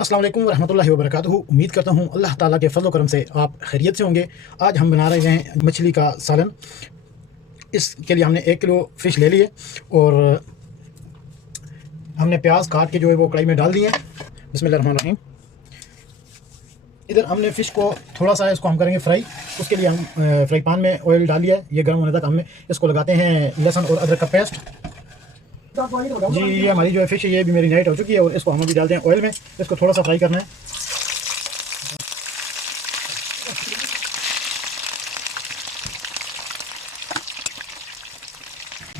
अस्सलाम वालेकुम रहमतुल्लाहि व बरकातुहू। उम्मीद करता हूँ अल्लाह ताला के फजल करम से आप खैरियत से होंगे। आज हम बना रहे हैं मछली का सालन। इसके लिए हमने 1 किलो फ़िश ले लिए और हमने प्याज काट के जो है वो कढ़ाई में डाल दिए। बिस्मिल्लाहिर्रहमानिर्रहीम। इधर हमने फ़िश को थोड़ा सा इसको हम करेंगे फ्राई। उसके लिए हम फ्राई पैन में ऑयल डाल लिया है। ये गर्म होने तक हमें इसको लगाते हैं लहसुन और अदरक का पेस्ट। जी ये हमारी जो है फ़िश है ये भी मैरिनेट हो चुकी है और इसको हम अभी डालते हैं ऑयल में। इसको थोड़ा सा फ्राई करना है।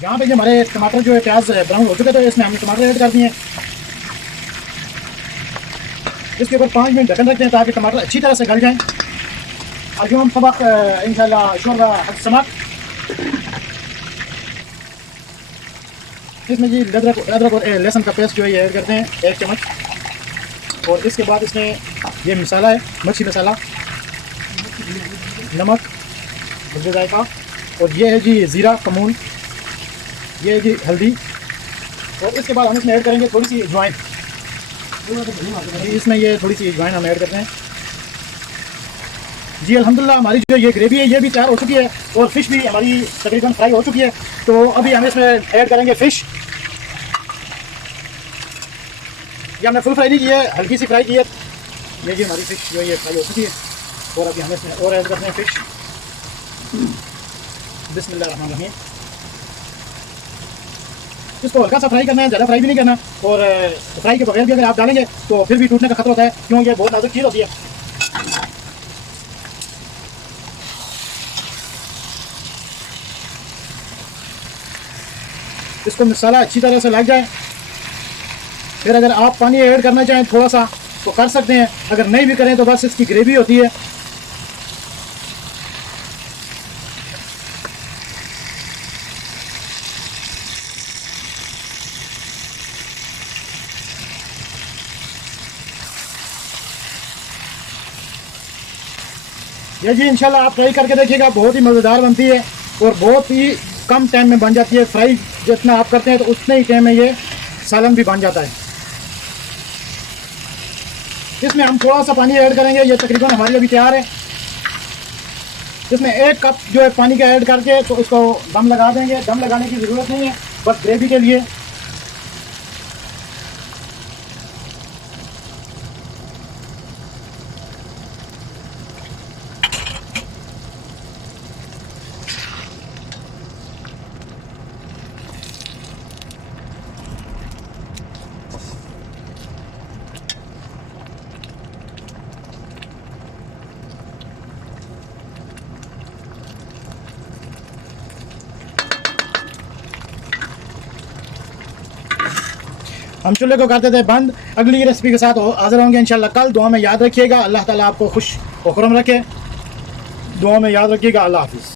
यहाँ पे हमारे टमाटर जो है प्याज ब्राउन हो चुके तो इसमें हमने टमाटर ऐड कर दिए हैं। इसके ऊपर 5 मिनट ढक्कन रखते हैं ताकि टमाटर अच्छी तरह से गल जाएं। आज हम सबक इंशाल्लाह शोरबा समक। इसमें जी अदरक और लहसुन का पेस्ट जो है ये ऐड करते हैं 1 चम्मच। और इसके बाद इसमें ये मसाला है मच्छी मसाला, नमक, मिर्च जायका, और ये है जी ज़ीरा कमून, ये है जी हल्दी। और इसके बाद हम इसमें ऐड करेंगे थोड़ी सी अजवाइन। इसमें ये थोड़ी सी अजवाइन हम ऐड करते हैं जी। अल्हम्दुलिल्लाह हमारी जो ये ग्रेवी है ये भी तैयार हो चुकी है और फ़िश भी हमारी तकरीबन फ्राई हो चुकी है। तो अभी हम इसमें ऐड करेंगे फ़िश। ये हमने फुल फ्राई नहीं की है, हल्की सी फ्राई की है। ये जी हमारी फ़िश जो है ये फ्राई हो चुकी है और अभी हम इसमें और ऐड करते हैं फ़िश। बिस्मिल्लाहिर्रहमानिर्रहीम। इसको हल्का सा फ्राई करना है, ज़्यादा फ्राई भी नहीं करना। और फ्राई के बगैर भी अगर आप डालेंगे तो फिर भी टूटने का खतरा होता है, क्योंकि ये बहुत नाजुक चीज़ होती है। इसको मसाला अच्छी तरह से लग जाए। फिर अगर आप पानी ऐड करना चाहें थोड़ा सा तो कर सकते हैं, अगर नहीं भी करें तो बस इसकी ग्रेवी होती है। ये जी इंशाल्लाह आप ट्राई करके देखिएगा, बहुत ही मज़ेदार बनती है और बहुत ही कम टाइम में बन जाती है। फ्राई जितना आप करते हैं तो उतने ही टाइम में ये सालन भी बन जाता है। इसमें हम थोड़ा सा पानी ऐड करेंगे, ये तकरीबन हमारी अभी तैयार है। इसमें 1 कप जो है पानी का ऐड करके तो इसको दम लगा देंगे। दम लगाने की ज़रूरत नहीं है, बस ग्रेवी के लिए। हम चूल्हे को करते थे बंद। अगली रेसिपी के साथ हाजिर होंगे इंशाल्लाह कल। दुआ में याद रखिएगा, अल्लाह ताला आपको खुश व खुर्रम रखे। दुआ में याद रखिएगा। अल्लाह हाफिज़।